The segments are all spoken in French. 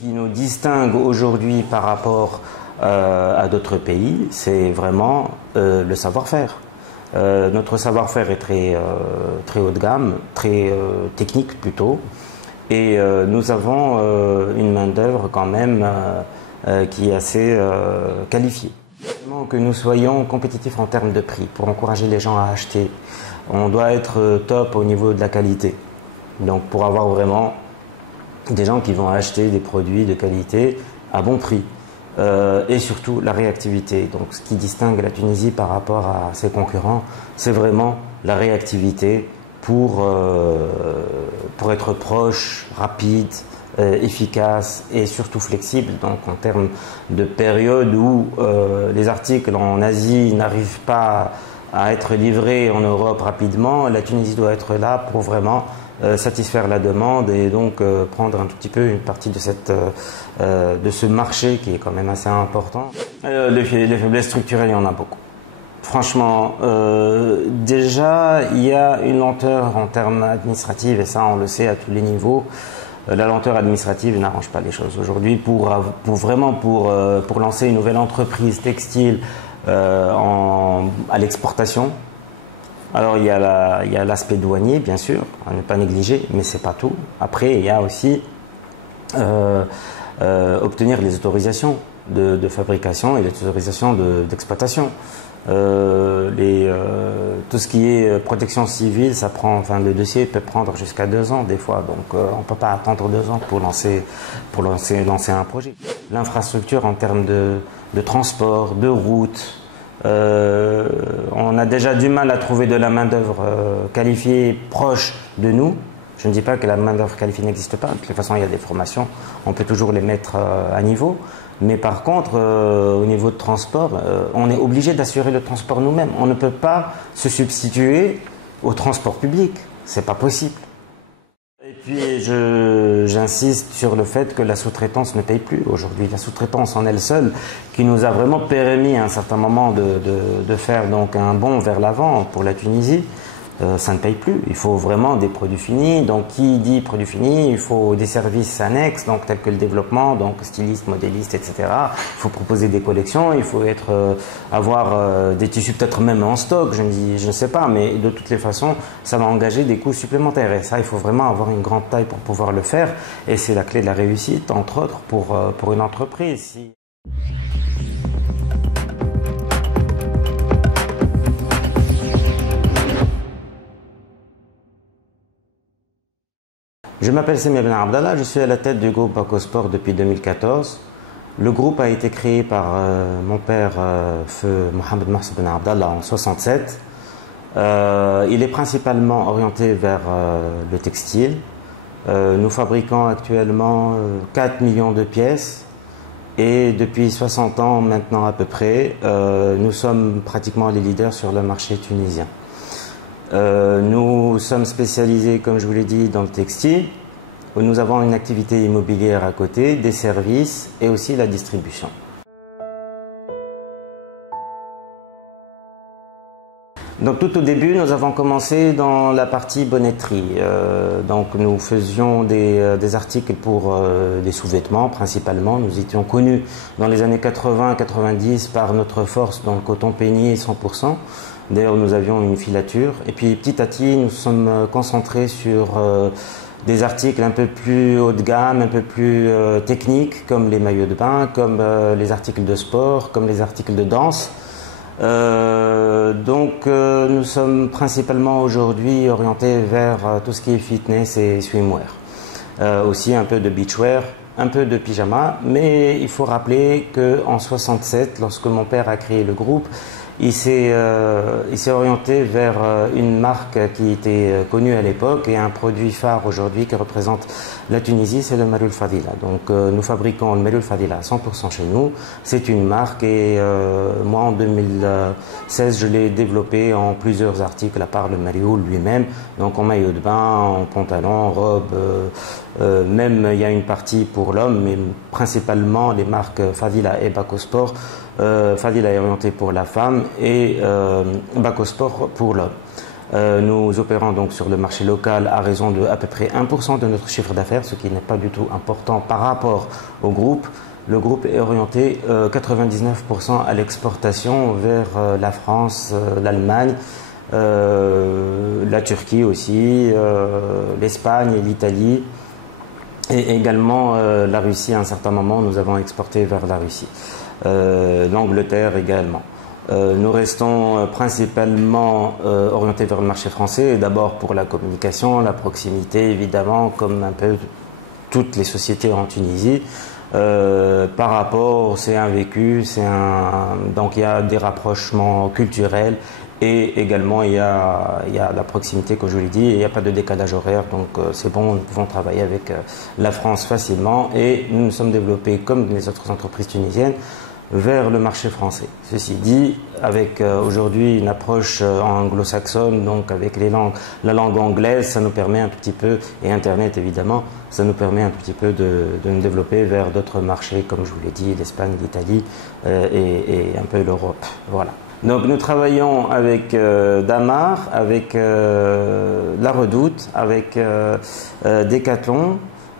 qui nous distingue aujourd'hui par rapport à d'autres pays, c'est vraiment le savoir-faire. Notre savoir-faire est très haut de gamme, très technique plutôt, et nous avons une main-d'œuvre quand même qui est assez qualifiée. Que nous soyons compétitifs en termes de prix pour encourager les gens à acheter. On doit être top au niveau de la qualité. Donc pour avoir vraiment des gens qui vont acheter des produits de qualité à bon prix. Et surtout la réactivité. Donc ce qui distingue la Tunisie par rapport à ses concurrents, c'est vraiment la réactivité pour être proche, rapide, efficace et surtout flexible. Donc en termes de période où les articles en Asie n'arrivent pas à être livrés en Europe rapidement, la Tunisie doit être là pour vraiment satisfaire la demande et donc prendre un tout petit peu une partie de ce marché qui est quand même assez important. Les faiblesses structurelles, il y en a beaucoup. Franchement, déjà, il y a une lenteur en termes administratifs et ça, on le sait à tous les niveaux. La lenteur administrative n'arrange pas les choses. Aujourd'hui, pour lancer une nouvelle entreprise textile à l'exportation, alors il y a l'aspect douanier, bien sûr, à ne pas négliger, mais c'est pas tout. Après, il y a aussi obtenir les autorisations de fabrication et les autorisations d'exploitation. Tout ce qui est protection civile, le dossier peut prendre jusqu'à 2 ans des fois, donc on ne peut pas attendre 2 ans pour lancer un projet. L'infrastructure en termes de transport, de route, on a déjà du mal à trouver de la main-d'œuvre qualifiée proche de nous. Je ne dis pas que la main-d'œuvre qualifiée n'existe pas, de toute façon il y a des formations, on peut toujours les mettre à niveau. Mais par contre, au niveau de transport, on est obligé d'assurer le transport nous-mêmes. On ne peut pas se substituer au transport public. C'est pas possible. Et puis, j'insiste sur le fait que la sous-traitance ne paye plus aujourd'hui. La sous-traitance en elle seule, qui nous a vraiment permis à un certain moment de faire donc un bond vers l'avant pour la Tunisie, ça ne paye plus. Il faut vraiment des produits finis. Donc, qui dit produits finis, il faut des services annexes, donc tels que le développement, donc styliste, modéliste, etc. Il faut proposer des collections. Il faut avoir des tissus peut-être même en stock. Je ne sais pas, mais de toutes les façons, ça va engager des coûts supplémentaires. Et ça, il faut vraiment avoir une grande taille pour pouvoir le faire. Et c'est la clé de la réussite, entre autres, pour une entreprise. Je m'appelle Semir Ben Abdallah, je suis à la tête du groupe Bacosport depuis 2014. Le groupe a été créé par mon père, feu Mohamed Mahsou Ben Abdallah, en 67. Il est principalement orienté vers le textile. Nous fabriquons actuellement 4 millions de pièces et depuis 60 ans maintenant à peu près, nous sommes pratiquement les leaders sur le marché tunisien. Nous sommes spécialisés, comme je vous l'ai dit, dans le textile. Nous avons une activité immobilière à côté, des services et aussi la distribution. Donc tout au début, nous avons commencé dans la partie bonnetterie. Donc nous faisions des articles pour des sous-vêtements principalement. Nous étions connus dans les années 80-90 par notre force dans le coton peigné 100%. D'ailleurs, nous avions une filature. Et puis, petit à petit, nous sommes concentrés sur des articles un peu plus haut de gamme, un peu plus techniques, comme les maillots de bain, comme les articles de sport, comme les articles de danse. Nous sommes principalement aujourd'hui orientés vers tout ce qui est fitness et swimwear. Aussi un peu de beachwear, un peu de pyjama. Mais il faut rappeler qu'en 67, lorsque mon père a créé le groupe, il s'est orienté vers une marque qui était connue à l'époque et un produit phare aujourd'hui qui représente la Tunisie, c'est le Meloul Fadila. Donc nous fabriquons le Meloul Fadila à 100% chez nous. C'est une marque et moi en 2016 je l'ai développé en plusieurs articles à part le Meloul lui-même. Donc en maillot de bain, en pantalon, en robe, même il y a une partie pour l'homme, mais principalement les marques Fadila et Bacosport. Fadila est orienté pour la femme et Bacosport pour l'homme. Nous opérons donc sur le marché local à raison de à peu près 1% de notre chiffre d'affaires, ce qui n'est pas du tout important par rapport au groupe. Le groupe est orienté 99% à l'exportation vers la France, l'Allemagne, la Turquie aussi, l'Espagne et l'Italie, et également la Russie. À un certain moment, nous avons exporté vers la Russie, l'Angleterre également. Nous restons principalement orientés vers le marché français, d'abord pour la communication, la proximité évidemment, comme un peu toutes les sociétés en Tunisie. Par rapport, c'est un vécu, donc il y a des rapprochements culturels et également il y a la proximité, comme je vous l'ai dit, et il n'y a pas de décalage horaire, donc c'est bon, nous pouvons travailler avec la France facilement et nous nous sommes développés comme les autres entreprises tunisiennes vers le marché français. Ceci dit, avec aujourd'hui une approche anglo-saxonne, donc avec la langue anglaise, ça nous permet un tout petit peu, et Internet évidemment, ça nous permet un tout petit peu de nous développer vers d'autres marchés, comme je vous l'ai dit, l'Espagne, l'Italie et un peu l'Europe. Voilà. Donc nous travaillons avec Damar, avec La Redoute, avec Decathlon,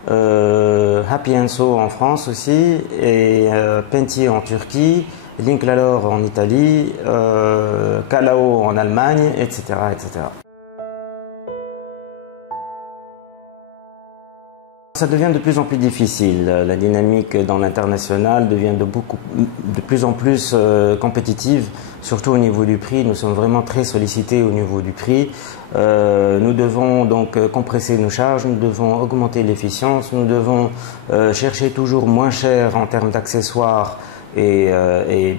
Happy So en France aussi, et Pentier en Turquie, Linklalor en Italie, Calao en Allemagne, etc., etc. Ça devient de plus en plus difficile. La dynamique dans l'international devient de plus en plus compétitive, surtout au niveau du prix. Nous sommes vraiment très sollicités au niveau du prix. Nous devons donc compresser nos charges, nous devons augmenter l'efficience, nous devons chercher toujours moins cher en termes d'accessoires et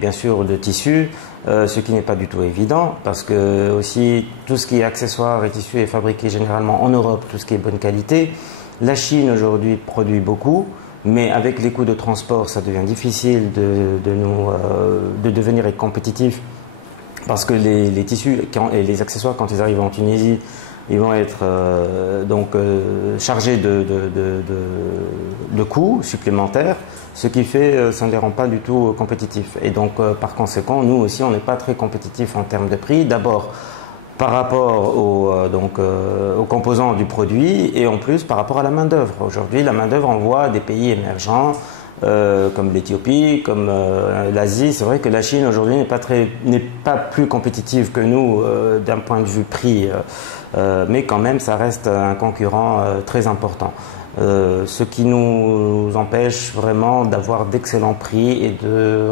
bien sûr de tissus, ce qui n'est pas du tout évident parce que aussi tout ce qui est accessoires et tissus est fabriqué généralement en Europe, tout ce qui est bonne qualité. La Chine aujourd'hui produit beaucoup, mais avec les coûts de transport, ça devient difficile de devenir compétitif parce que les tissus et les accessoires, quand ils arrivent en Tunisie, ils vont être chargés de coûts supplémentaires, ce qui fait ça ne les rend pas du tout compétitifs. Et donc, par conséquent, nous aussi, on n'est pas très compétitifs en termes de prix. D'abord, par rapport aux composants du produit et en plus par rapport à la main-d'œuvre. Aujourd'hui, la main-d'œuvre envoie des pays émergents comme l'Éthiopie, comme l'Asie. C'est vrai que la Chine aujourd'hui n'est pas plus compétitive que nous d'un point de vue prix, mais quand même, ça reste un concurrent très important. Ce qui nous empêche vraiment d'avoir d'excellents prix et de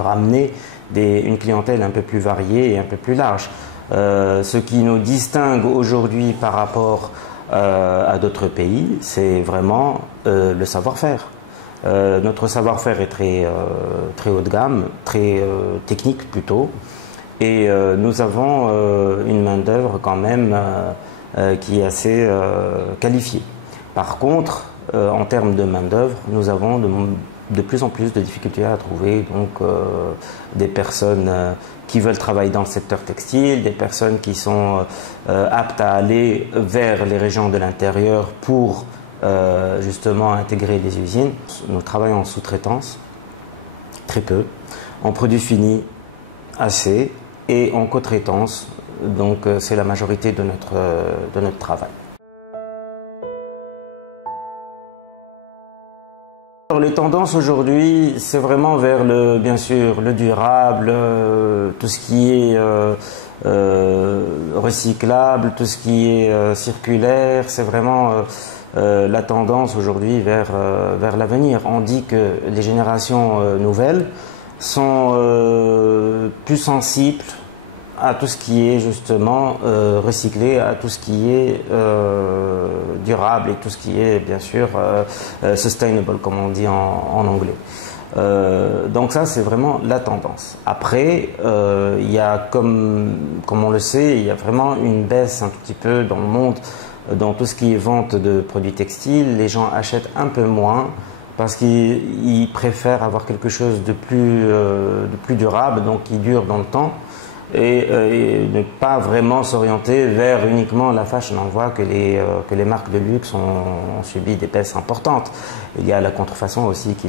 ramener une clientèle un peu plus variée et un peu plus large. Ce qui nous distingue aujourd'hui par rapport à d'autres pays, c'est vraiment le savoir-faire. Notre savoir-faire est très haut de gamme, très technique plutôt, et nous avons une main-d'œuvre quand même qui est assez qualifiée. Par contre, en termes de main-d'œuvre, nous avons de plus en plus de difficultés à trouver donc des personnes qui veulent travailler dans le secteur textile, des personnes qui sont aptes à aller vers les régions de l'intérieur pour justement intégrer les usines. Nous travaillons en sous-traitance, très peu, en produits finis assez et en co-traitance, donc c'est la majorité de notre travail. Alors, les tendances aujourd'hui, c'est vraiment vers bien sûr le durable, tout ce qui est recyclable, tout ce qui est circulaire. C'est vraiment la tendance aujourd'hui vers l'avenir. On dit que les générations nouvelles sont plus sensibles à tout ce qui est justement recyclé, à tout ce qui est durable et tout ce qui est bien sûr sustainable comme on dit en anglais. Donc ça c'est vraiment la tendance. Après il y a comme on le sait, il y a vraiment une baisse un tout petit peu dans le monde, dans tout ce qui est vente de produits textiles. Les gens achètent un peu moins parce qu'ils préfèrent avoir quelque chose de plus durable, donc qui dure dans le temps. Et ne pas vraiment s'orienter vers uniquement la fashion. On voit que les marques de luxe ont subi des baisses importantes. Il y a la contrefaçon aussi qui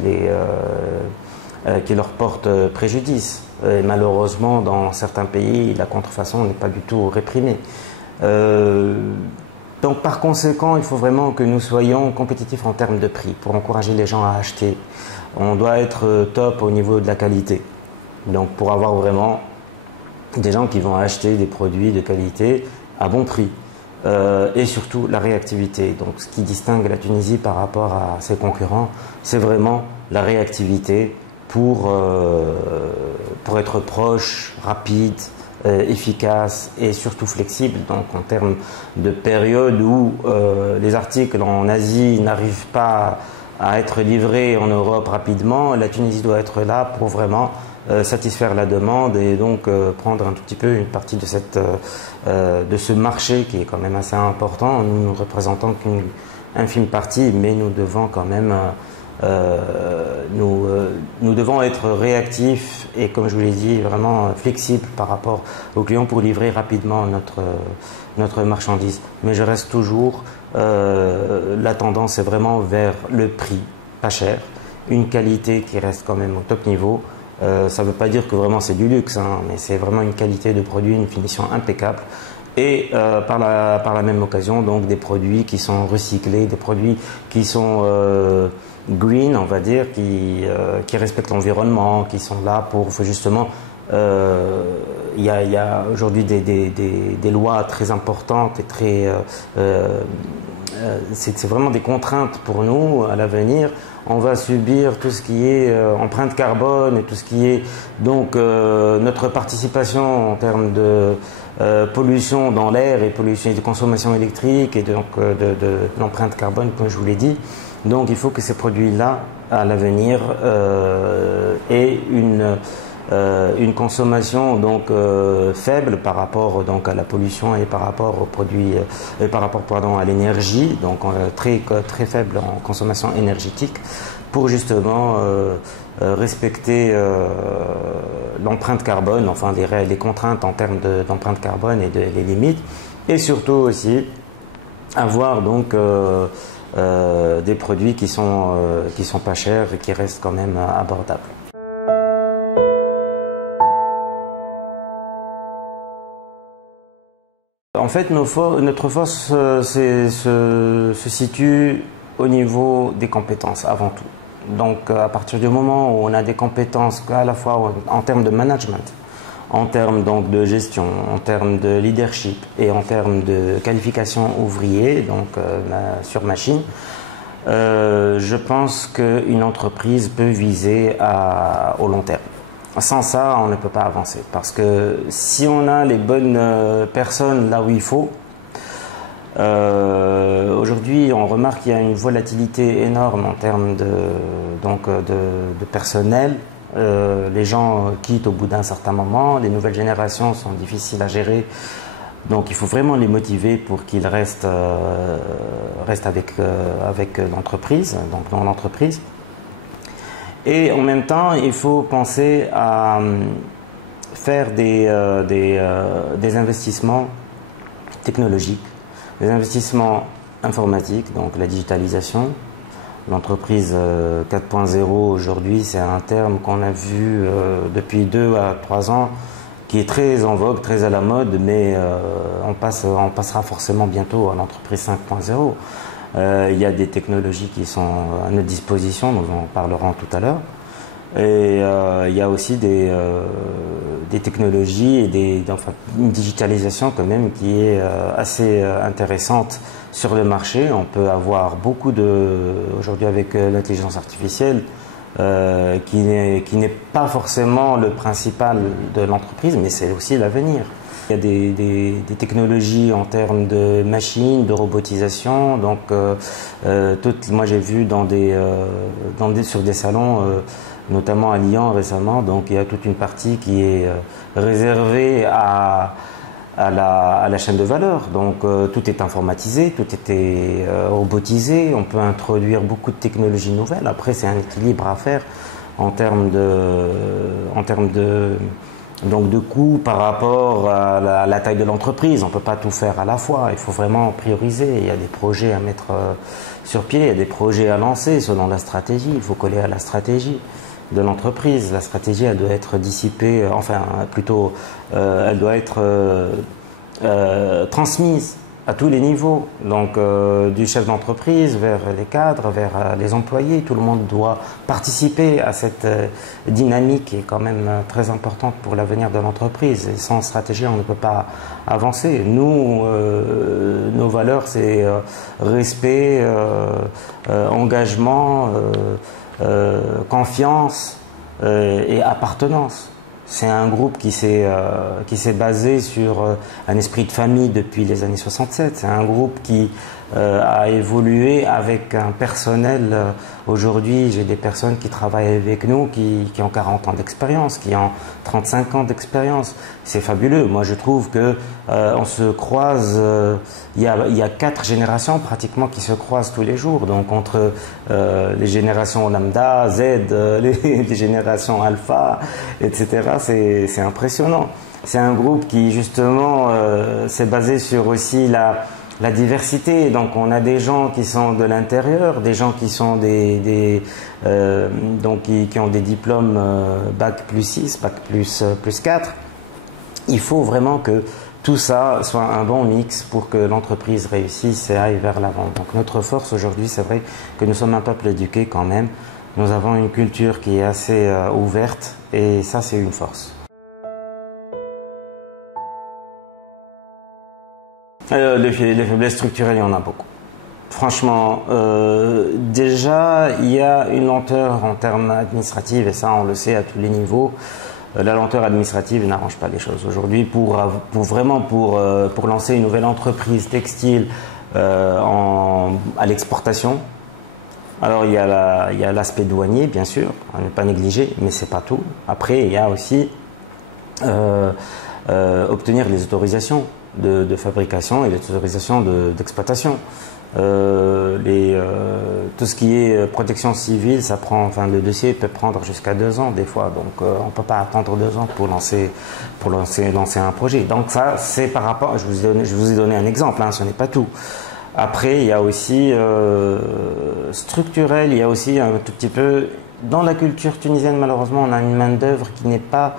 qui leur portent préjudice. Et malheureusement, dans certains pays, la contrefaçon n'est pas du tout réprimée. Donc par conséquent, il faut vraiment que nous soyons compétitifs en termes de prix pour encourager les gens à acheter. On doit être top au niveau de la qualité. Donc pour avoir vraiment des gens qui vont acheter des produits de qualité à bon prix. Et surtout la réactivité. Donc ce qui distingue la Tunisie par rapport à ses concurrents, c'est vraiment la réactivité pour être proche, rapide, efficace et surtout flexible. Donc en termes de période où les articles en Asie n'arrivent pas à être livrés en Europe rapidement, la Tunisie doit être là pour vraiment satisfaire la demande et donc prendre un tout petit peu une partie de ce marché qui est quand même assez important. Nous ne représentons qu'une infime partie, mais nous devons quand même nous devons être réactifs et, comme je vous l'ai dit, vraiment flexibles par rapport aux clients pour livrer rapidement notre marchandise. Mais je reste toujours, la tendance est vraiment vers le prix, pas cher, une qualité qui reste quand même au top niveau. Ça ne veut pas dire que vraiment c'est du luxe, hein, mais c'est vraiment une qualité de produit, une finition impeccable. Et par la même occasion, donc des produits qui sont recyclés, des produits qui sont green, on va dire, qui respectent l'environnement, qui sont là pour justement... Il y a aujourd'hui des lois très importantes et très... c'est vraiment des contraintes pour nous à l'avenir. On va subir tout ce qui est empreinte carbone et tout ce qui est donc notre participation en termes de pollution dans l'air et pollution de consommation électrique et donc de l'empreinte carbone, comme je vous l'ai dit. Donc il faut que ces produits-là, à l'avenir, aient une consommation donc faible par rapport donc à la pollution et par rapport aux produits à l'énergie, donc très faible en consommation énergétique, pour justement respecter l'empreinte carbone, enfin les contraintes en termes d'empreinte carbone et les limites, et surtout aussi avoir donc des produits qui sont pas chers et qui restent quand même abordables. En fait, notre force se situe au niveau des compétences avant tout. Donc, à partir du moment où on a des compétences à la fois en termes de management, en termes donc de gestion, en termes de leadership et en termes de qualification ouvrier, donc sur machine, je pense qu'une entreprise peut viser au long terme. Sans ça, on ne peut pas avancer. Parce que si on a les bonnes personnes là où il faut, aujourd'hui, on remarque qu'il y a une volatilité énorme en termes de personnel. Les gens quittent au bout d'un certain moment. Les nouvelles générations sont difficiles à gérer. Donc, il faut vraiment les motiver pour qu'ils restent avec l'entreprise, donc dans l'entreprise. Et en même temps, il faut penser à faire des investissements technologiques, des investissements informatiques, donc la digitalisation. L'entreprise 4.0 aujourd'hui, c'est un terme qu'on a vu depuis 2 à 3 ans, qui est très en vogue, très à la mode, mais on passera forcément bientôt à l'entreprise 5.0. Il y a des technologies qui sont à notre disposition, nous en parlerons tout à l'heure. Et il y a aussi des technologies et une digitalisation quand même qui est assez intéressante sur le marché. On peut avoir beaucoup aujourd'hui avec l'intelligence artificielle, qui n'est pas forcément le principal de l'entreprise, mais c'est aussi l'avenir. Il y a des technologies en termes de machines, de robotisation. Donc, moi j'ai vu sur des salons, notamment à Lyon récemment. Donc, il y a toute une partie qui est réservée à la chaîne de valeur. Donc, tout est informatisé, tout est robotisé. On peut introduire beaucoup de technologies nouvelles. Après, c'est un équilibre à faire en termes de coûts par rapport à la taille de l'entreprise. On ne peut pas tout faire à la fois, il faut vraiment prioriser. Il y a des projets à mettre sur pied, il y a des projets à lancer selon la stratégie, il faut coller à la stratégie. de l'entreprise. La stratégie, elle doit être dissipée, enfin plutôt, elle doit être transmise à tous les niveaux, donc du chef d'entreprise vers les cadres, vers les employés. Tout le monde doit participer à cette dynamique qui est quand même très importante pour l'avenir de l'entreprise. Et sans stratégie, on ne peut pas avancer. Nous, nos valeurs, c'est respect, engagement, confiance et appartenance. C'est un groupe qui s'est basé sur un esprit de famille depuis les années 67. C'est un groupe qui a évolué avec un personnel. Aujourd'hui, j'ai des personnes qui travaillent avec nous qui ont 40 ans d'expérience, qui ont 35 ans d'expérience. C'est fabuleux. Moi, je trouve que on se croise. Il y a 4 générations pratiquement qui se croisent tous les jours. Donc entre les générations lambda, Z, les générations alpha, etc. C'est impressionnant. C'est un groupe qui justement s'est basé sur aussi la diversité. Donc on a des gens qui sont de l'intérieur, des gens qui sont donc qui ont des diplômes bac plus 6, bac plus 4. Il faut vraiment que tout ça soit un bon mix pour que l'entreprise réussisse et aille vers l'avant. Donc notre force aujourd'hui, c'est vrai que nous sommes un peuple éduqué quand même. Nous avons une culture qui est assez ouverte et ça, c'est une force. Les faiblesses structurelles, il y en a beaucoup. Franchement, déjà, il y a une lenteur en termes administratifs, et ça, on le sait à tous les niveaux. La lenteur administrative n'arrange pas les choses. Aujourd'hui, pour lancer une nouvelle entreprise textile à l'exportation, alors il y a l'aspect douanier, bien sûr, à ne pas négliger, mais c'est pas tout. Après, il y a aussi obtenir les autorisations de fabrication et les autorisations d'exploitation. Tout ce qui est protection civile, ça prend, enfin le dossier peut prendre jusqu'à 2 ans des fois, donc on ne peut pas attendre 2 ans pour lancer un projet. Donc ça, c'est par rapport, je vous ai donné un exemple, hein, ce n'est pas tout. Après, il y a aussi structurel, il y a aussi un tout petit peu, dans la culture tunisienne, malheureusement, on a une main-d'œuvre qui n'est pas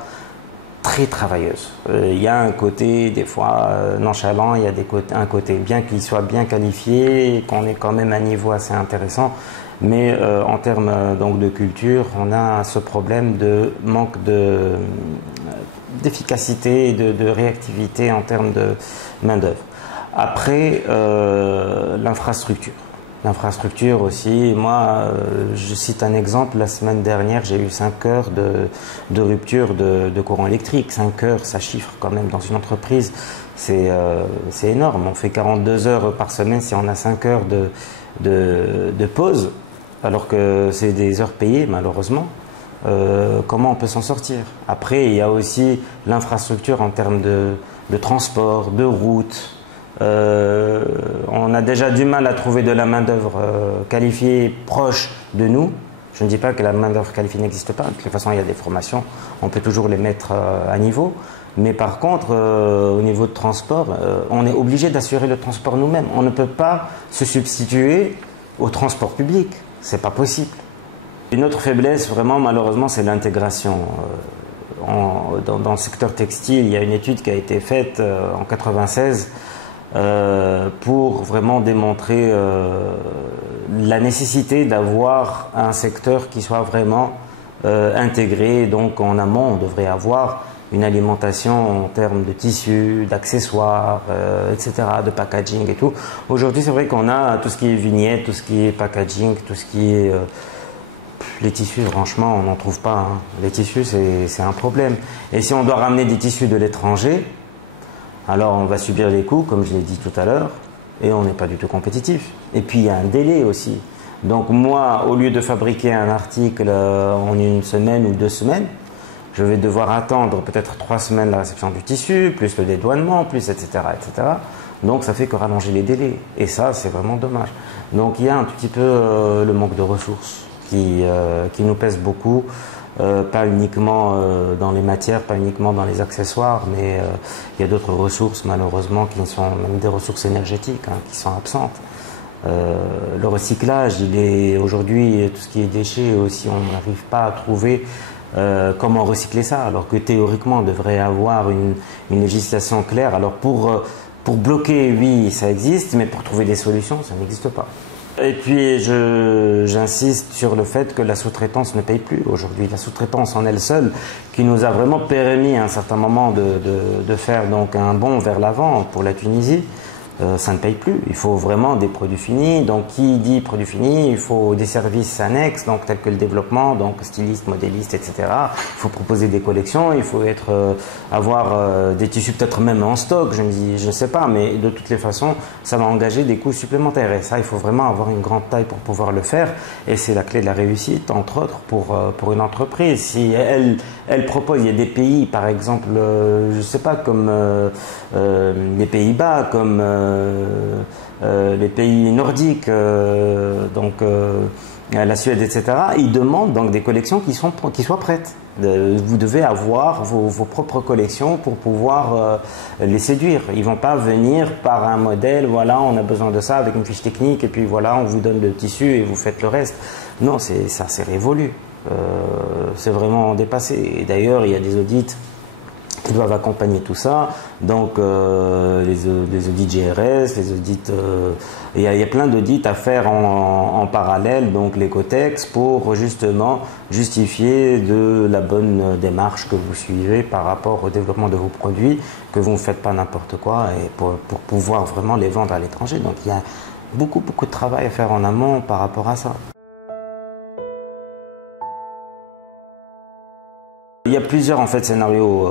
très travailleuse. Il y a un côté des fois nonchalant, il y a un côté bien qu'il soit bien qualifié et qu'on ait quand même un niveau assez intéressant, mais en termes donc de culture, on a ce problème de manque d'efficacité et de réactivité en termes de main d'œuvre. Après, l'infrastructure. L'infrastructure aussi, moi je cite un exemple, la semaine dernière j'ai eu 5 heures de rupture de courant électrique. 5 heures, ça chiffre quand même dans une entreprise, c'est énorme. On fait 42 heures par semaine si on a 5 heures de pause, alors que c'est des heures payées malheureusement. Comment on peut s'en sortir? Après, il y a aussi l'infrastructure en termes de transport, de route. On a déjà du mal à trouver de la main-d'œuvre qualifiée proche de nous. Je ne dis pas que la main-d'œuvre qualifiée n'existe pas. De toute façon, il y a des formations, on peut toujours les mettre à niveau. Mais par contre, au niveau de transport, on est obligé d'assurer le transport nous-mêmes. On ne peut pas se substituer au transport public. C'est pas possible. Une autre faiblesse, vraiment, malheureusement, c'est l'intégration. Dans le secteur textile, il y a une étude qui a été faite en 96 pour vraiment démontrer la nécessité d'avoir un secteur qui soit vraiment intégré. Donc en amont, on devrait avoir une alimentation en termes de tissus, d'accessoires, etc., de packaging et tout. Aujourd'hui, c'est vrai qu'on a tout ce qui est vignette, tout ce qui est packaging, tout ce qui est... les tissus, franchement, on n'en trouve pas. Hein. Les tissus, c'est un problème. Et si on doit ramener des tissus de l'étranger, alors on va subir les coûts, comme je l'ai dit tout à l'heure, et on n'est pas du tout compétitif. Et puis il y a un délai aussi. Donc moi, au lieu de fabriquer un article en 1 semaine ou 2 semaines, je vais devoir attendre peut-être 3 semaines la réception du tissu, plus le dédouanement, plus etc., etc. Donc ça fait que rallonger les délais. Et ça, c'est vraiment dommage. Donc il y a un tout petit peu le manque de ressources qui nous pèse beaucoup. Pas uniquement dans les matières, pas uniquement dans les accessoires, mais il y a d'autres ressources malheureusement qui sont même des ressources énergétiques hein, qui sont absentes. Le recyclage, il est aujourd'hui, tout ce qui est déchets aussi, on n'arrive pas à trouver comment recycler ça, alors que théoriquement on devrait avoir une législation claire. Alors pour bloquer, oui, ça existe, mais pour trouver des solutions, ça n'existe pas. Et puis j'insiste sur le fait que la sous-traitance ne paye plus aujourd'hui. La sous-traitance en elle seule, qui nous a vraiment permis à un certain moment de faire donc un bond vers l'avant pour la Tunisie, ça ne paye plus. Il faut vraiment des produits finis. Donc, qui dit produits finis, il faut des services annexes, donc tels que le développement, donc styliste, modéliste, etc. Il faut proposer des collections. Il faut avoir des tissus peut-être même en stock. Je ne sais pas, mais de toutes les façons, ça va engager des coûts supplémentaires. Et ça, il faut vraiment avoir une grande taille pour pouvoir le faire. Et c'est la clé de la réussite, entre autres, pour une entreprise. Si elle propose, il y a des pays, par exemple, je ne sais pas, comme les Pays-Bas, comme les pays nordiques, la Suède, etc. Ils demandent donc des collections qui soient prêtes. Vous devez avoir vos propres collections pour pouvoir les séduire. Ils ne vont pas venir par un modèle, voilà, on a besoin de ça avec une fiche technique et puis voilà, on vous donne le tissu et vous faites le reste. Non, ça c'est révolu. C'est vraiment dépassé. Et d'ailleurs, il y a des audits qui doivent accompagner tout ça, donc les audits GRS, les audits, il y a plein d'audits à faire en parallèle, donc l'écotex, pour justement justifier de la bonne démarche que vous suivez par rapport au développement de vos produits, que vous ne faites pas n'importe quoi, et pour pouvoir vraiment les vendre à l'étranger. Donc il y a beaucoup de travail à faire en amont par rapport à ça. Il y a plusieurs en fait scénarios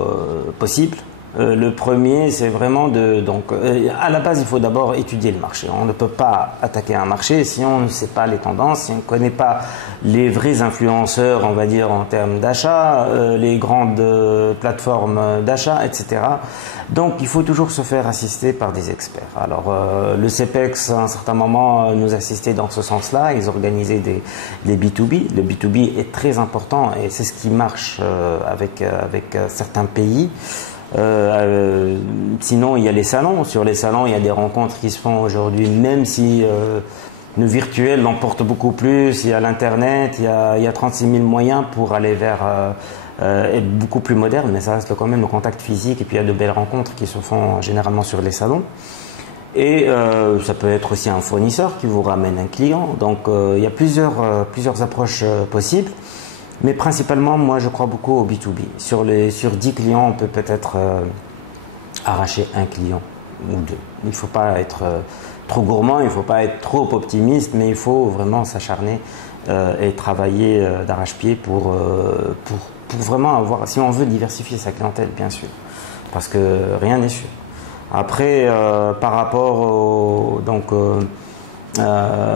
possibles. Le premier, c'est vraiment à la base, il faut d'abord étudier le marché. On ne peut pas attaquer un marché si on ne sait pas les tendances, si on ne connaît pas les vrais influenceurs, on va dire, en termes d'achat, les grandes plateformes d'achat, etc. Donc, il faut toujours se faire assister par des experts. Alors, le CEPEX, à un certain moment, nous assistait dans ce sens-là. Ils organisaient des B2B. Le B2B est très important et c'est ce qui marche avec certains pays. Sinon, il y a les salons. Sur les salons, il y a des rencontres qui se font aujourd'hui, même si le virtuel l'emporte beaucoup plus. Il y a l'Internet, il y a 36 000 moyens pour aller vers être beaucoup plus moderne, mais ça reste quand même le contact physique. Et puis, il y a de belles rencontres qui se font généralement sur les salons. Et ça peut être aussi un fournisseur qui vous ramène un client. Donc, il y a plusieurs approches possibles. Mais principalement, moi, je crois beaucoup au B2B. Sur 10 clients, on peut peut-être arracher un client ou deux. Il ne faut pas être trop gourmand, il ne faut pas être trop optimiste, mais il faut vraiment s'acharner et travailler d'arrache-pied pour vraiment avoir, si on veut diversifier sa clientèle, bien sûr, parce que rien n'est sûr. Après, par rapport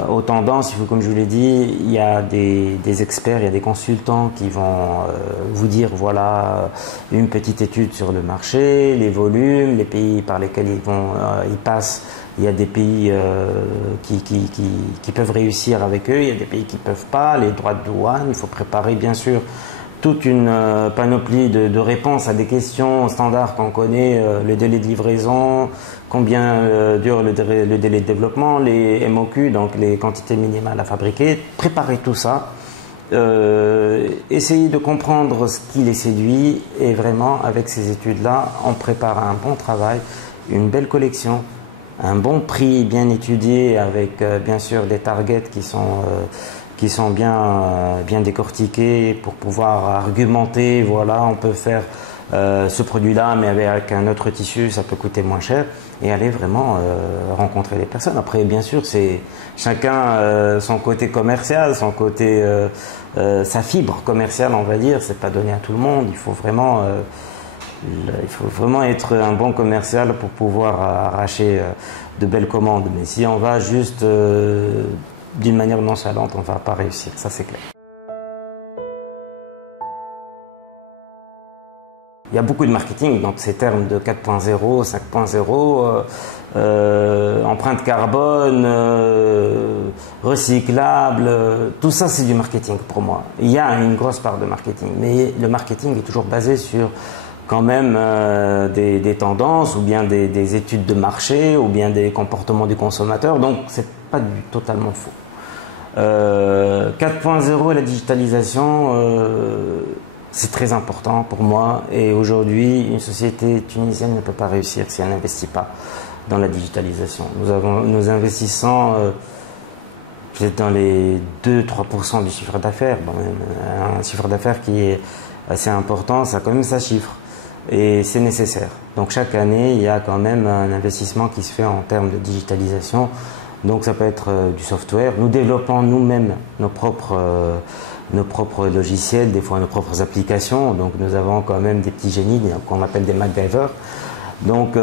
aux tendances, il faut, comme je vous l'ai dit, il y a des experts, il y a des consultants qui vont vous dire voilà une petite étude sur le marché, les volumes, les pays par lesquels ils passent. Il y a des pays qui peuvent réussir avec eux, il y a des pays qui ne peuvent pas, les droits de douane, il faut préparer bien sûr toute une panoplie de réponses à des questions standards qu'on connaît, le délai de livraison, combien dure le délai de développement, les MOQ, donc les quantités minimales à fabriquer. Préparer tout ça, essayer de comprendre ce qui les séduit et vraiment avec ces études-là, on prépare un bon travail, une belle collection, un bon prix bien étudié avec bien sûr des targets qui sont bien décortiqués pour pouvoir argumenter, voilà, on peut faire ce produit-là, mais avec un autre tissu, ça peut coûter moins cher, et aller vraiment rencontrer les personnes. Après, bien sûr, c'est chacun son côté commercial, son côté, sa fibre commerciale, on va dire, c'est pas donné à tout le monde, il faut vraiment être un bon commercial pour pouvoir arracher de belles commandes. Mais si on va juste d'une manière nonchalante, on ne va pas réussir, ça c'est clair. Il y a beaucoup de marketing, donc ces termes de 4.0, 5.0, empreinte carbone, recyclable, tout ça c'est du marketing pour moi. Il y a une grosse part de marketing, mais le marketing est toujours basé sur quand même des tendances ou bien des études de marché ou bien des comportements du consommateur. Donc pas totalement faux. 4.0 et la digitalisation, c'est très important pour moi. Et aujourd'hui, une société tunisienne ne peut pas réussir si elle n'investit pas dans la digitalisation. Nous investissons peut-être dans les 2-3% du chiffre d'affaires. Bon, un chiffre d'affaires qui est assez important, ça a quand même sa chiffre. Et c'est nécessaire. Donc chaque année, il y a quand même un investissement qui se fait en termes de digitalisation. Donc ça peut être du software. Nous développons nous-mêmes nos propres logiciels, des fois nos propres applications. Donc nous avons quand même des petits génies qu'on appelle des MacGyver. Donc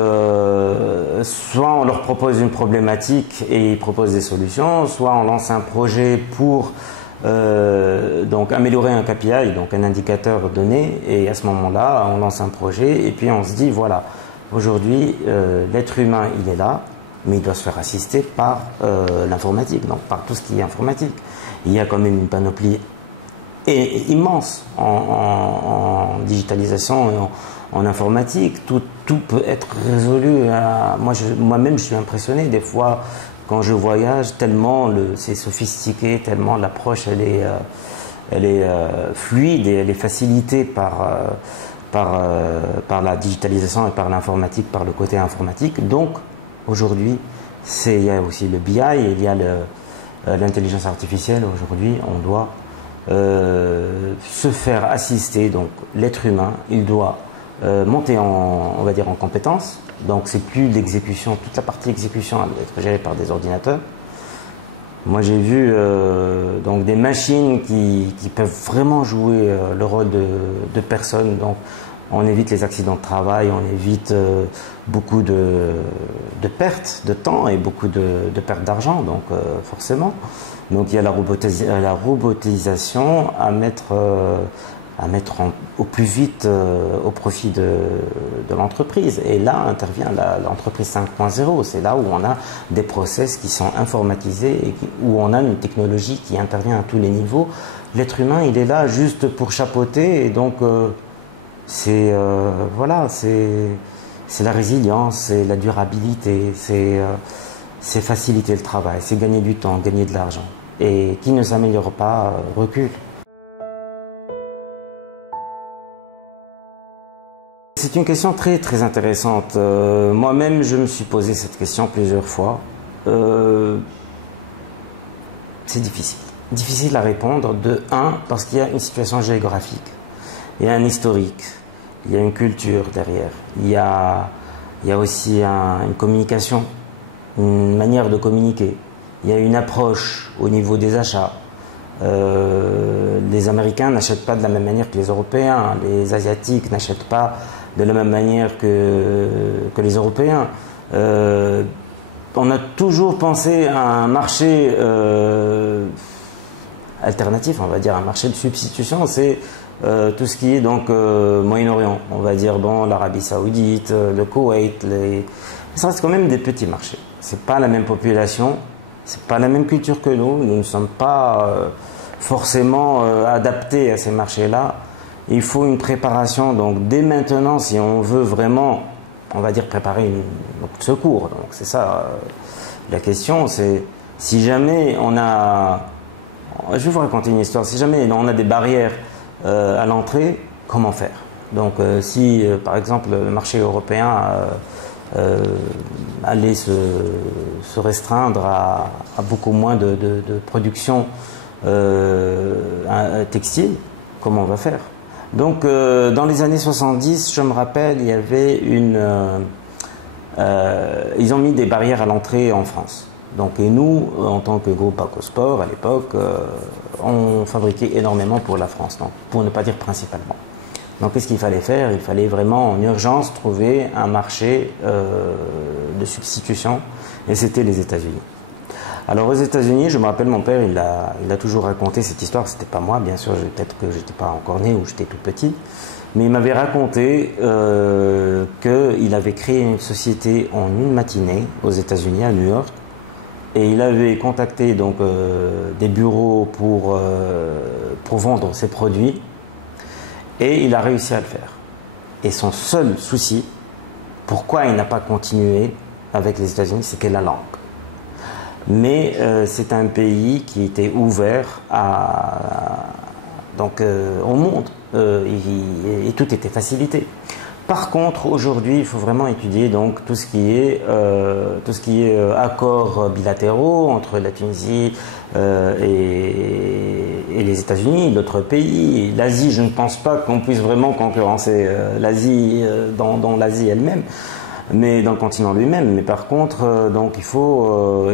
soit on leur propose une problématique et ils proposent des solutions, soit on lance un projet pour donc améliorer un KPI, donc un indicateur donné, et à ce moment-là on lance un projet et puis on se dit voilà, aujourd'hui l'être humain il est là, mais il doit se faire assister par l'informatique, donc par tout ce qui est informatique. Il y a quand même une panoplie immense en digitalisation et en informatique. Tout peut être résolu. Moi-même, je suis impressionné des fois quand je voyage, tellement c'est sophistiqué, tellement l'approche elle est fluide et elle est facilitée par la digitalisation et par l'informatique, par le côté informatique. Donc, aujourd'hui, il y a aussi le BI, il y a l'intelligence artificielle. Aujourd'hui, on doit se faire assister. Donc, l'être humain, il doit monter on va dire en compétences. Donc, c'est plus l'exécution, toute la partie exécution elle doit être gérée par des ordinateurs. Moi, j'ai vu donc des machines qui peuvent vraiment jouer le rôle de personnes. Donc, on évite les accidents de travail, on évite beaucoup de pertes de temps et beaucoup de pertes d'argent, donc forcément. Donc il y a la robotisation à mettre au plus vite au profit de l'entreprise. Et là intervient l'entreprise 5.0. C'est là où on a des process qui sont informatisés et où on a une technologie qui intervient à tous les niveaux. L'être humain, il est là juste pour chapeauter et donc c'est la résilience, c'est la durabilité, c'est faciliter le travail, c'est gagner du temps, gagner de l'argent. Et qui ne s'améliore pas recule. C'est une question très très intéressante. Moi-même, je me suis posé cette question plusieurs fois. C'est difficile. Difficile à répondre. De un, parce qu'il y a une situation géographique, il y a un historique, il y a une culture derrière, il y a aussi une communication, une manière de communiquer, il y a une approche au niveau des achats. Les Américains n'achètent pas de la même manière que les Européens, les Asiatiques n'achètent pas de la même manière que les Européens. On a toujours pensé à un marché alternatif, on va dire un marché de substitution, c'est tout ce qui est donc Moyen-Orient, on va dire bon, l'Arabie Saoudite, le Koweït, ça reste quand même des petits marchés. C'est pas la même population, c'est pas la même culture que nous ne sommes pas forcément adaptés à ces marchés-là. Il faut une préparation, donc dès maintenant, si on veut vraiment, on va dire préparer une secours. Donc c'est ça la question, c'est si jamais on a, je vais vous raconter une histoire, si jamais on a des barrières à l'entrée, comment faire? Donc si par exemple le marché européen allait se restreindre à beaucoup moins de production textile, comment on va faire? Donc dans les années 70, je me rappelle, il y avait ils ont mis des barrières à l'entrée en France. Donc, et nous, en tant que groupe Aquasport, à l'époque, on fabriquait énormément pour la France, donc, pour ne pas dire principalement. Donc, qu'est-ce qu'il fallait faire? Il fallait vraiment, en urgence, trouver un marché de substitution, et c'était les États-Unis. Alors, aux États-Unis, je me rappelle, mon père, il a toujours raconté cette histoire. C'était pas moi, bien sûr, peut-être que j'étais pas encore né ou j'étais tout petit, mais il m'avait raconté qu'il avait créé une société en une matinée aux États-Unis, à New York. Et il avait contacté donc des bureaux pour vendre ses produits et il a réussi à le faire. Et son seul souci, pourquoi il n'a pas continué avec les États-Unis, c'était la langue. Mais c'est un pays qui était ouvert au monde et tout était facilité. Par contre, aujourd'hui, il faut vraiment étudier donc tout ce qui est accords bilatéraux entre la Tunisie et les États-Unis, d'autres pays. L'Asie, je ne pense pas qu'on puisse vraiment concurrencer l'Asie dans l'Asie elle-même, mais dans le continent lui-même. Mais par contre, donc il faut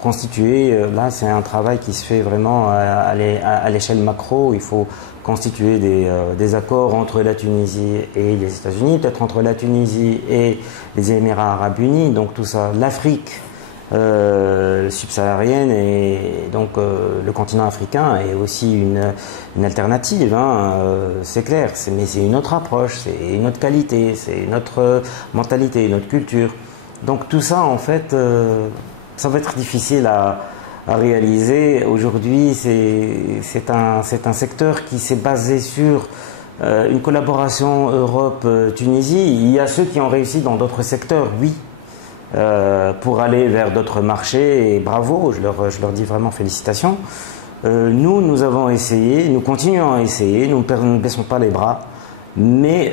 constituer. Là, c'est un travail qui se fait vraiment à l'échelle macro. Il faut constituer des accords entre la Tunisie et les États-Unis, peut-être entre la Tunisie et les Émirats Arabes Unis. Donc tout ça, l'Afrique subsaharienne et donc le continent africain est aussi une alternative, hein, c'est clair, mais c'est une autre approche, c'est une autre qualité, c'est une autre mentalité, une autre culture. Donc tout ça en fait ça va être difficile à réaliser. Aujourd'hui c'est un secteur qui s'est basé sur une collaboration Europe-Tunisie. Il y a ceux qui ont réussi dans d'autres secteurs, oui, pour aller vers d'autres marchés, et bravo, je leur dis vraiment félicitations. Nous avons essayé, nous continuons à essayer, nous ne baissons pas les bras, mais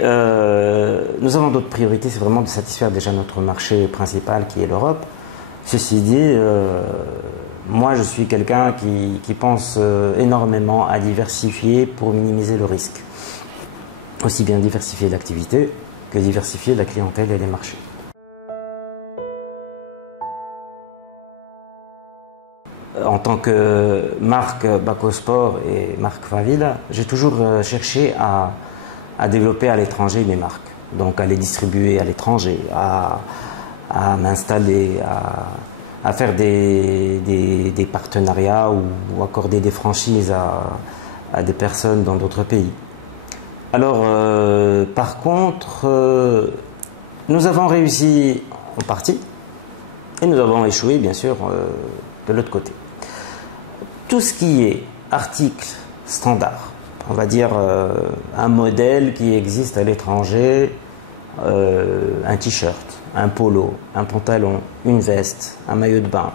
nous avons d'autres priorités, c'est vraiment de satisfaire déjà notre marché principal qui est l'Europe. Ceci dit, moi je suis quelqu'un qui pense énormément à diversifier pour minimiser le risque. Aussi bien diversifier l'activité que diversifier la clientèle et les marchés. En tant que marque Bacosport et marque Favila, j'ai toujours cherché à développer à l'étranger mes marques, donc à les distribuer à l'étranger, à m'installer, à faire des partenariats ou accorder des franchises à des personnes dans d'autres pays. Alors, par contre, nous avons réussi en partie et nous avons échoué, bien sûr, de l'autre côté. Tout ce qui est article standard, on va dire un modèle qui existe à l'étranger, un t-shirt, un polo, un pantalon, une veste, un maillot de bain,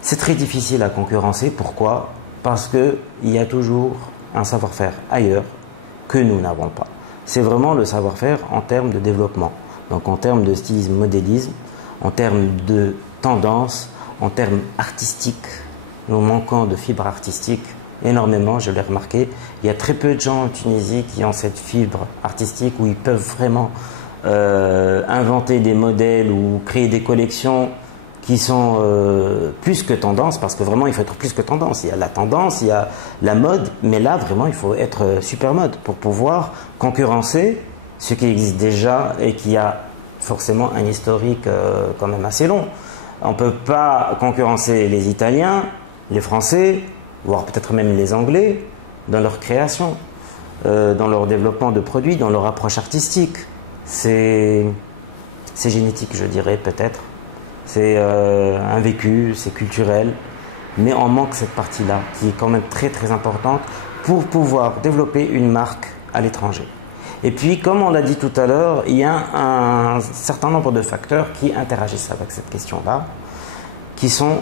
c'est très difficile à concurrencer. Pourquoi? Parce qu'il y a toujours un savoir-faire ailleurs que nous n'avons pas. C'est vraiment le savoir-faire en termes de développement, donc en termes de stylisme, modélisme, en termes de tendance, en termes artistiques. Nous manquons de fibre artistique énormément, je l'ai remarqué. Il y a très peu de gens en Tunisie qui ont cette fibre artistique où ils peuvent vraiment inventer des modèles ou créer des collections qui sont plus que tendance, parce que vraiment il faut être plus que tendance. Il y a la tendance, il y a la mode, mais là vraiment il faut être super mode pour pouvoir concurrencer ce qui existe déjà et qui a forcément un historique quand même assez long. On ne peut pas concurrencer les Italiens, les Français, voire peut-être même les Anglais, dans leur création, dans leur développement de produits, dans leur approche artistique. C'est génétique, je dirais, peut-être. C'est un vécu, c'est culturel, mais on manque cette partie-là, qui est quand même très très importante pour pouvoir développer une marque à l'étranger. Et puis, comme on l'a dit tout à l'heure, il y a un certain nombre de facteurs qui interagissent avec cette question-là, qui sont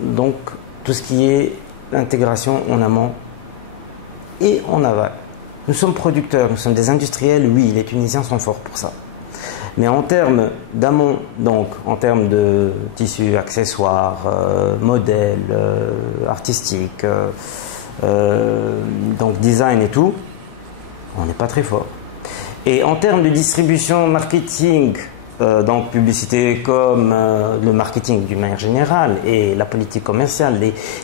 donc tout ce qui est l'intégration en amont et en aval. Nous sommes producteurs, nous sommes des industriels, oui, les Tunisiens sont forts pour ça. Mais en termes d'amont, donc en termes de tissus, accessoires, modèles, artistiques, donc design et tout, on n'est pas très fort. Et en termes de distribution, marketing, donc publicité comme le marketing d'une manière générale et la politique commerciale,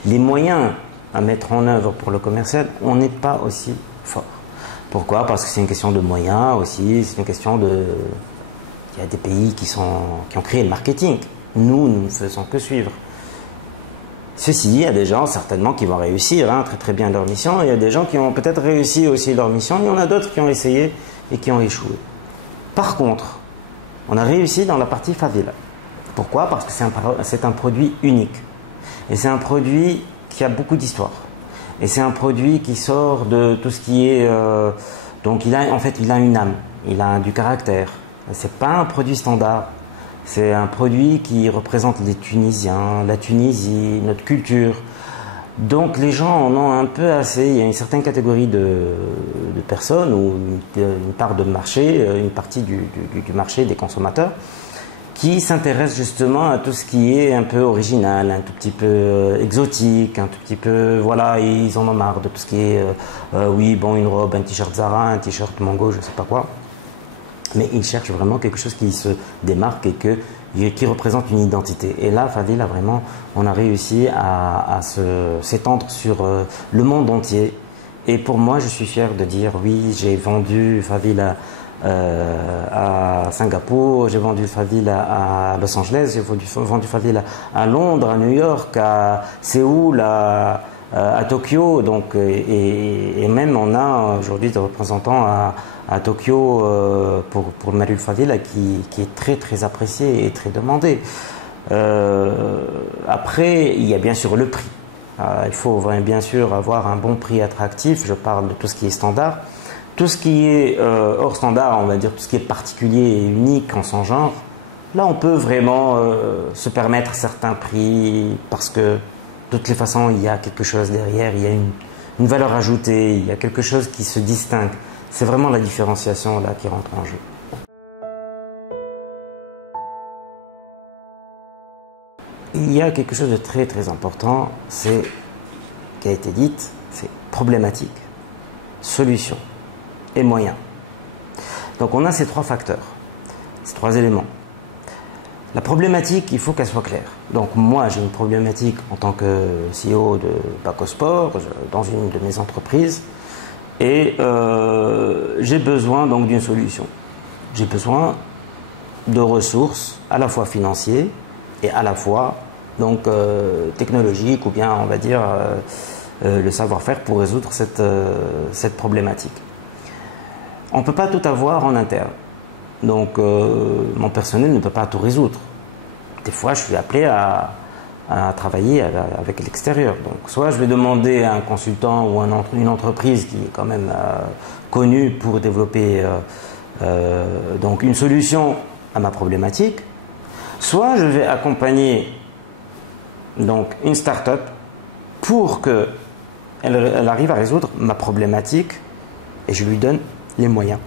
les moyens à mettre en œuvre pour le commercial, on n'est pas aussi fort. Pourquoi? Parce que c'est une question de moyens aussi, c'est une question de... Il y a des pays qui ont créé le marketing. Nous ne faisons que suivre. Ceci dit, il y a des gens certainement qui vont réussir très très bien leur mission. Il y a des gens qui ont peut-être réussi aussi leur mission. Il y en a d'autres qui ont essayé et qui ont échoué. Par contre, on a réussi dans la partie Favila. Pourquoi? Parce que c'est un produit unique. Et c'est un produit qui a beaucoup d'histoire. Et c'est un produit qui sort de tout ce qui est... donc il a une âme, il a du caractère. C'est pas un produit standard. C'est un produit qui représente les Tunisiens, la Tunisie, notre culture. Donc les gens en ont un peu assez. Il y a une certaine catégorie de personnes ou une part de marché, une partie du marché des consommateurs qui s'intéressent justement à tout ce qui est un peu original, un tout petit peu exotique, un tout petit peu, voilà, ils en ont marre de tout ce qui est, oui, bon, une robe, un t-shirt Zara, un t-shirt Mango, je sais pas quoi. Mais ils cherchent vraiment quelque chose qui se démarque et qui représente une identité. Et là, Favila, vraiment, on a réussi à s'étendre sur le monde entier. Et pour moi, je suis fier de dire, oui, j'ai vendu Favila à Singapour, j'ai vendu Favila à Los Angeles, j'ai vendu Favila à Londres, à New York, à Séoul, à Tokyo. Donc, et même on a aujourd'hui des représentants à Tokyo pour le Marul Favila qui est très très apprécié et très demandé. Après, il y a bien sûr le prix. Il faut bien sûr avoir un bon prix attractif. Je parle de tout ce qui est standard. Tout ce qui est hors standard, on va dire tout ce qui est particulier et unique en son genre, là on peut vraiment se permettre certains prix parce que de toutes les façons il y a quelque chose derrière, il y a une valeur ajoutée, il y a quelque chose qui se distingue. C'est vraiment la différenciation là qui rentre en jeu. Il y a quelque chose de très très important, c'est qui a été dit, c'est problématique, solution et moyens. Donc on a ces trois facteurs, ces trois éléments. La problématique, il faut qu'elle soit claire. Donc moi j'ai une problématique en tant que CEO de Pacosport dans une de mes entreprises et j'ai besoin donc d'une solution. J'ai besoin de ressources à la fois financières et à la fois donc technologiques ou bien on va dire le savoir-faire pour résoudre cette problématique. On ne peut pas tout avoir en interne. Donc, mon personnel ne peut pas tout résoudre. Des fois, je suis appelé à travailler avec l'extérieur. Donc, soit je vais demander à un consultant ou une entreprise qui est quand même connue pour développer donc une solution à ma problématique, soit je vais accompagner donc une start-up pour qu'elle arrive à résoudre ma problématique et je lui donne les moyens.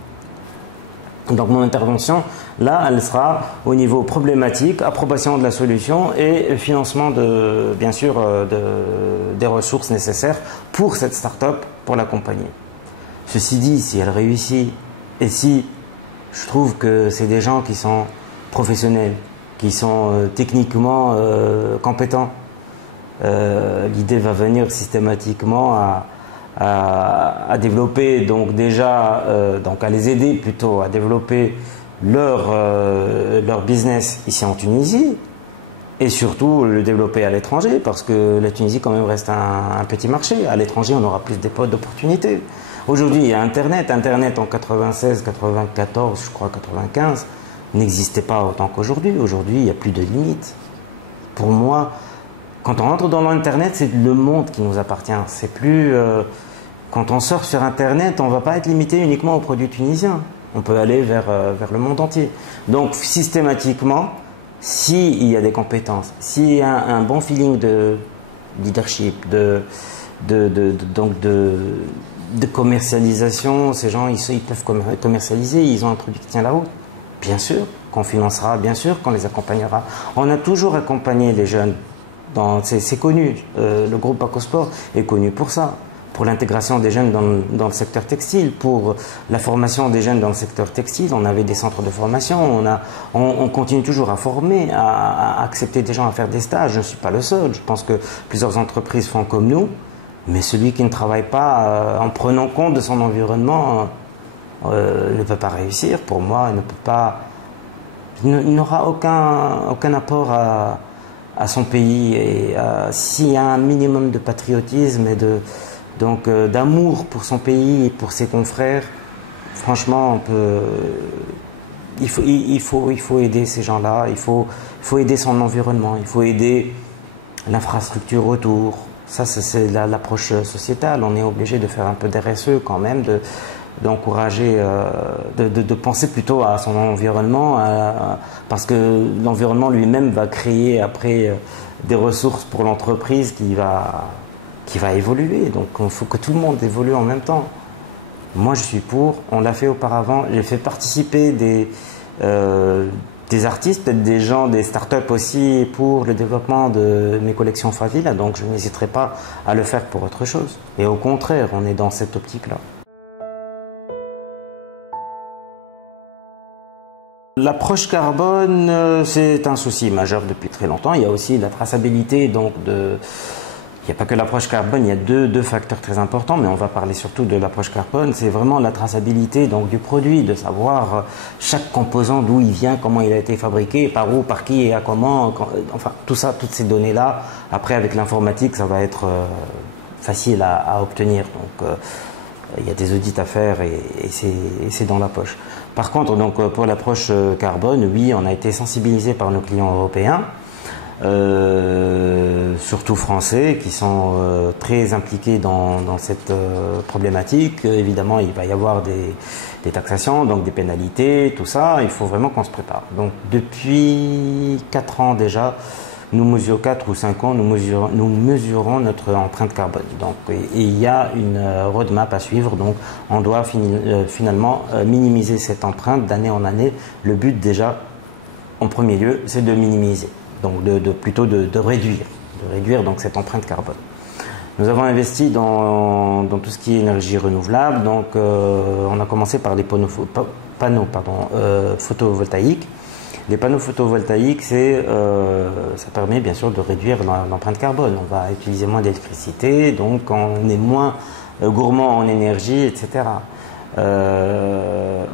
Donc mon intervention, là, elle sera au niveau problématique, approbation de la solution et financement bien sûr des ressources nécessaires pour cette start-up pour l'accompagner. Ceci dit, si elle réussit et si je trouve que c'est des gens qui sont professionnels, qui sont techniquement compétents, l'idée va venir systématiquement à développer, donc déjà, donc à les aider plutôt à développer leur business ici en Tunisie et surtout le développer à l'étranger parce que la Tunisie quand même reste un petit marché. À l'étranger, on aura plus d'opportunités. Aujourd'hui, il y a Internet. Internet en 96, 94, je crois 95, n'existait pas autant qu'aujourd'hui. Aujourd'hui, il n'y a plus de limites. Pour moi, quand on entre dans l'Internet, c'est le monde qui nous appartient. C'est plus... quand on sort sur Internet, on ne va pas être limité uniquement aux produits tunisiens. On peut aller vers le monde entier. Donc, systématiquement, s'il y a des compétences, s'il y a un bon feeling de leadership, de commercialisation, ces gens, ils peuvent commercialiser, ils ont un produit qui tient la route. Bien sûr qu'on financera, bien sûr qu'on les accompagnera. On a toujours accompagné les jeunes. C'est connu, le groupe Pacosport est connu pour ça, pour l'intégration des jeunes dans le secteur textile, pour la formation des jeunes dans le secteur textile. On avait des centres de formation, on continue toujours à former, à accepter des gens à faire des stages. Je ne suis pas le seul, je pense que plusieurs entreprises font comme nous, mais celui qui ne travaille pas en prenant compte de son environnement ne peut pas réussir. Pour moi, il n'aura aucun apport à son pays. Et s'il y a un minimum de patriotisme et d'amour pour son pays et pour ses confrères, franchement, il faut aider ces gens-là, il faut aider son environnement, il faut aider l'infrastructure autour. Ça, c'est l'approche sociétale. On est obligé de faire un peu d'RSE quand même, d'encourager, de penser plutôt à son environnement, parce que l'environnement lui-même va créer après des ressources pour l'entreprise qui va évoluer. Donc il faut que tout le monde évolue en même temps. Moi je suis pour, on l'a fait auparavant, j'ai fait participer des artistes, peut-être des gens, des startups aussi pour le développement de mes collections Favilla, donc je n'hésiterai pas à le faire pour autre chose. Et au contraire, on est dans cette optique-là. L'approche carbone, c'est un souci majeur depuis très longtemps. Il y a aussi la traçabilité, donc il n'y a pas que l'approche carbone, il y a deux facteurs très importants, mais on va parler surtout de l'approche carbone. C'est vraiment la traçabilité donc, du produit, de savoir chaque composant, d'où il vient, comment il a été fabriqué, par où, par qui et à comment. Enfin, tout ça, toutes ces données-là, après avec l'informatique, ça va être facile à obtenir. Donc, il y a des audits à faire et c'est dans la poche. Par contre, donc, pour l'approche carbone, oui, on a été sensibilisé par nos clients européens. Surtout français, qui sont très impliqués dans cette problématique. Évidemment, il va y avoir des taxations, donc des pénalités, tout ça. Il faut vraiment qu'on se prépare. Donc, depuis 4 ans déjà, 4 ou 5 ans, nous mesurons notre empreinte carbone. Donc, et il y a une roadmap à suivre. Donc, on doit finalement minimiser cette empreinte d'année en année. Le but déjà, en premier lieu, c'est de minimiser. Donc plutôt de réduire donc cette empreinte carbone. Nous avons investi dans tout ce qui est énergie renouvelable, donc on a commencé par les panneaux photovoltaïques. Les panneaux photovoltaïques, ça permet bien sûr de réduire l'empreinte carbone. On va utiliser moins d'électricité, donc on est moins gourmand en énergie, etc.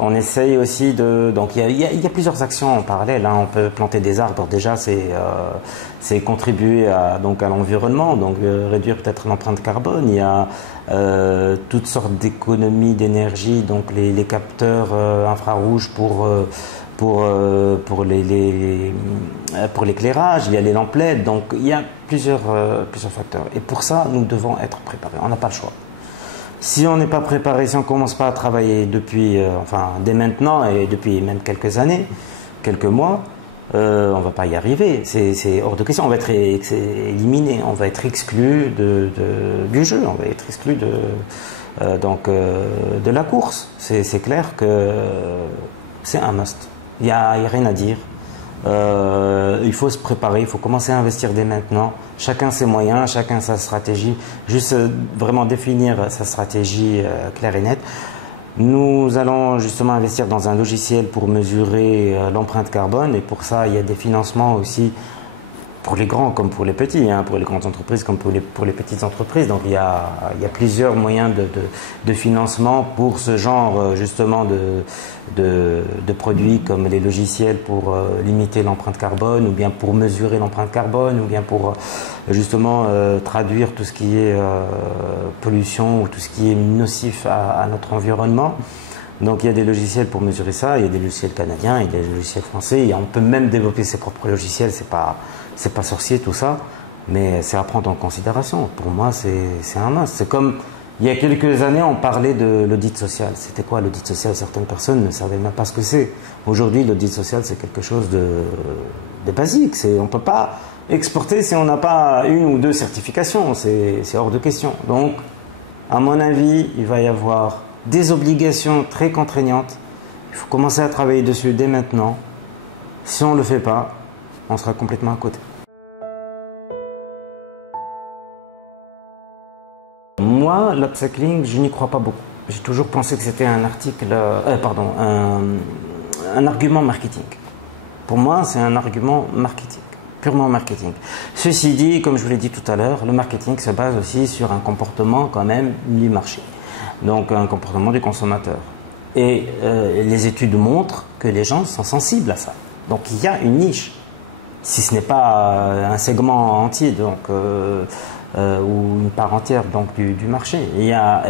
On essaye aussi donc il y a plusieurs actions en parallèle. Hein. On peut planter des arbres. Déjà, c'est contribuer à l'environnement, donc réduire peut-être l'empreinte carbone. Il y a toutes sortes d'économies d'énergie, donc les capteurs infrarouges pour l'éclairage. Il y a les lampes LED. Donc il y a plusieurs facteurs. Et pour ça, nous devons être préparés. On n'a pas le choix. Si on n'est pas préparé, si on ne commence pas à travailler dès maintenant et depuis même quelques années, quelques mois, on ne va pas y arriver. C'est hors de question. On va être éliminé, on va être exclu du jeu, on va être exclu de la course. C'est clair que c'est un must. Il n'y a rien à dire. Il faut se préparer, il faut commencer à investir dès maintenant. Chacun ses moyens, chacun sa stratégie. Juste vraiment définir sa stratégie claire et nette. Nous allons justement investir dans un logiciel pour mesurer l'empreinte carbone et pour ça il y a des financements aussi pour les grands comme pour les petits, hein, pour les grandes entreprises comme pour les petites entreprises. Donc il y a plusieurs moyens de financement pour ce genre justement de produits comme les logiciels pour limiter l'empreinte carbone ou bien pour mesurer l'empreinte carbone ou bien pour justement traduire tout ce qui est pollution ou tout ce qui est nocif à notre environnement. Donc il y a des logiciels pour mesurer ça, il y a des logiciels canadiens, il y a des logiciels français, et on peut même développer ses propres logiciels, c'est pas sorcier tout ça, mais c'est à prendre en considération. Pour moi, c'est un must. C'est comme il y a quelques années, on parlait de l'audit social. C'était quoi l'audit social? Certaines personnes ne savaient même pas ce que c'est. Aujourd'hui, l'audit social, c'est quelque chose de basique. On ne peut pas exporter si on n'a pas 1 ou 2 certifications. C'est hors de question. Donc, à mon avis, il va y avoir des obligations très contraignantes. Il faut commencer à travailler dessus dès maintenant. Si on ne le fait pas, on sera complètement à côté. Moi, l'upcycling, je n'y crois pas beaucoup. J'ai toujours pensé que c'était un argument marketing. Pour moi, c'est un argument marketing, purement marketing. Ceci dit, comme je vous l'ai dit tout à l'heure, le marketing se base aussi sur un comportement quand même du marché. Donc un comportement du consommateur. Et les études montrent que les gens sont sensibles à ça. Donc il y a une niche, si ce n'est pas un segment entier, donc, ou une part entière donc, du marché. Il y a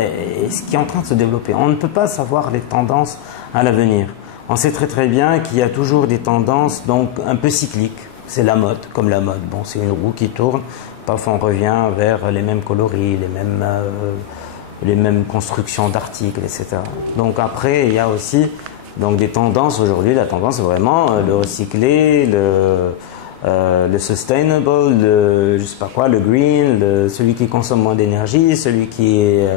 ce qui est en train de se développer. On ne peut pas savoir les tendances à l'avenir. On sait très très bien qu'il y a toujours des tendances donc, un peu cycliques. C'est la mode, comme la mode. Bon, c'est une roue qui tourne. Parfois on revient vers les mêmes coloris, les mêmes constructions d'articles, etc. Donc après, il y a aussi donc, des tendances aujourd'hui. La tendance, c'est vraiment le recyclé, le sustainable, je sais pas quoi, le green, celui qui consomme moins d'énergie, celui qui est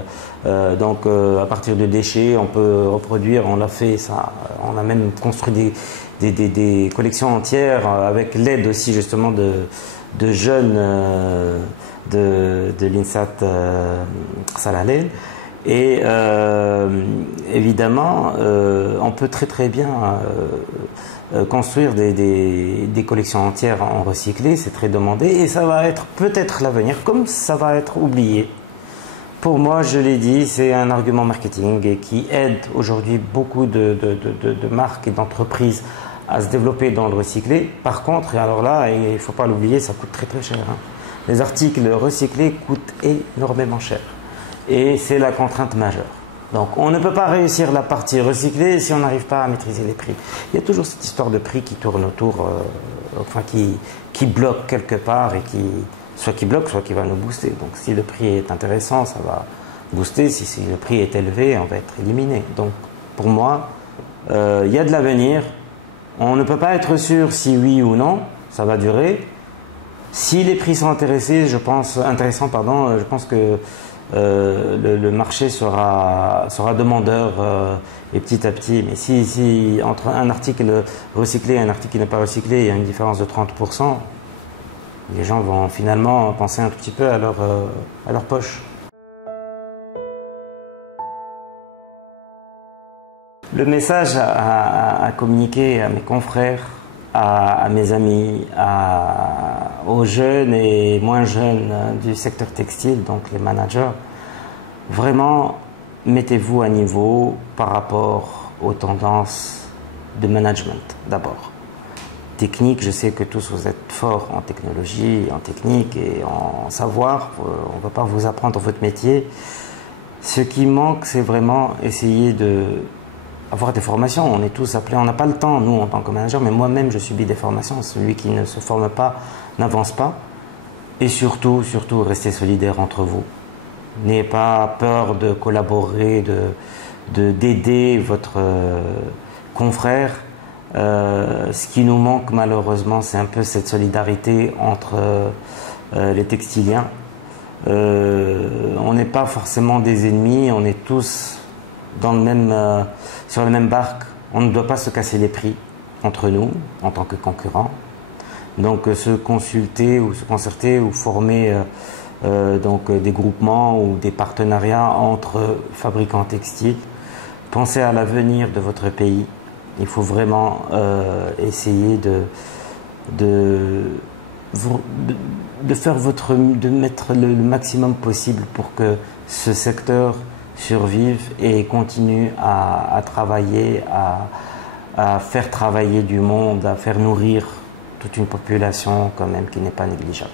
à partir de déchets, on peut reproduire, on l'a fait, ça, on a même construit des collections entières avec l'aide aussi justement de jeunes de l'INSAT Salalel. Et évidemment, on peut très bien construire des collections entières en recyclé, c'est très demandé et ça va être peut-être l'avenir, comme ça va être oublié. Pour moi, je l'ai dit, c'est un argument marketing et qui aide aujourd'hui beaucoup de marques et d'entreprises à se développer dans le recyclé. Par contre, et alors là, il ne faut pas l'oublier, ça coûte très cher. Hein. Les articles recyclés coûtent énormément cher. Et c'est la contrainte majeure. Donc on ne peut pas réussir la partie recyclée si on n'arrive pas à maîtriser les prix. Il y a toujours cette histoire de prix qui tourne autour, qui bloque quelque part et soit qui bloque, soit qui va nous booster. Donc si le prix est intéressant, ça va booster. Si le prix est élevé, on va être éliminé. Donc pour moi, il y a de l'avenir. On ne peut pas être sûr si oui ou non, ça va durer. Si les prix sont intéressants, je pense que le marché sera demandeur et petit à petit. Mais si entre un article recyclé et un article qui n'est pas recyclé, il y a une différence de 30%, les gens vont finalement penser un tout petit peu à leur poche. Le message à communiquer à mes confrères, à mes amis, aux jeunes et moins jeunes du secteur textile, donc les managers, vraiment mettez-vous à niveau par rapport aux tendances de management d'abord. Technique, je sais que tous vous êtes forts en technologie, en technique et en savoir, on ne va pas vous apprendre votre métier. Ce qui manque, c'est vraiment essayer avoir des formations. On est tous appelés, on n'a pas le temps, nous, en tant que manager, mais moi-même, je subis des formations. Celui qui ne se forme pas n'avance pas. Et surtout, restez solidaires entre vous. N'ayez pas peur de collaborer, d'aider votre confrère. Ce qui nous manque, malheureusement, c'est un peu cette solidarité entre les textiliens. On n'est pas forcément des ennemis, on est tous sur la même barque. On ne doit pas se casser les prix entre nous en tant que concurrents. Donc se consulter ou se concerter ou former des groupements ou des partenariats entre fabricants textiles. Pensez à l'avenir de votre pays. Il faut vraiment essayer de mettre le maximum possible pour que ce secteur survive et continue à travailler, à faire travailler du monde, à faire nourrir toute une population quand même qui n'est pas négligeable.